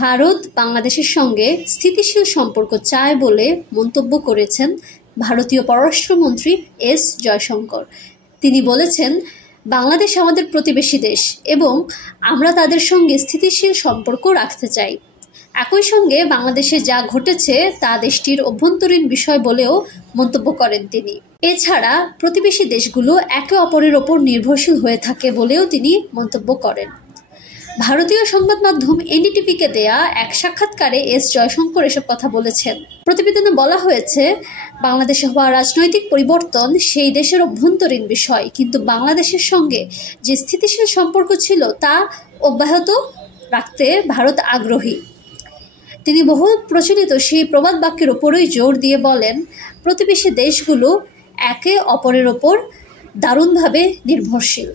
ভারত বাংলাদেশের সঙ্গে স্থিতিশীল সম্পর্ক চায় বলে মন্তব্য করেছেন ভারতীয় পররাষ্ট্রমন্ত্রী এস জয়শঙ্কর। তিনি বলেছেন, বাংলাদেশ আমাদের প্রতিবেশী দেশ এবং আমরা তাদের সঙ্গে স্থিতিশীল সম্পর্ক রাখতে চাই। একই সঙ্গে বাংলাদেশে যা ঘটেছে তা দেশটির অভ্যন্তরীণ বিষয় বলেও মন্তব্য করেন তিনি। এছাড়া প্রতিবেশী দেশগুলো একে অপরের ওপর নির্ভরশীল হয়ে থাকে বলেও তিনি মন্তব্য করেন। ভারতীয় সংবাদ মাধ্যম এনডিটিভিকে দেয়া এক সাক্ষাৎকারে এস জয়শঙ্কর এসব কথা বলেছেন। প্রতিবেদনে বলা হয়েছে, বাংলাদেশে হওয়া রাজনৈতিক পরিবর্তন সেই দেশের অভ্যন্তরীণ বিষয়, কিন্তু বাংলাদেশের সঙ্গে যে স্থিতিশীল সম্পর্ক ছিল তা অব্যাহত রাখতে ভারত আগ্রহী। তিনি বহু প্রচলিত সেই প্রবাদ বাক্যের ওপরই জোর দিয়ে বলেন, প্রতিবেশী দেশগুলো একে অপরের ওপর দারুণভাবে নির্ভরশীল।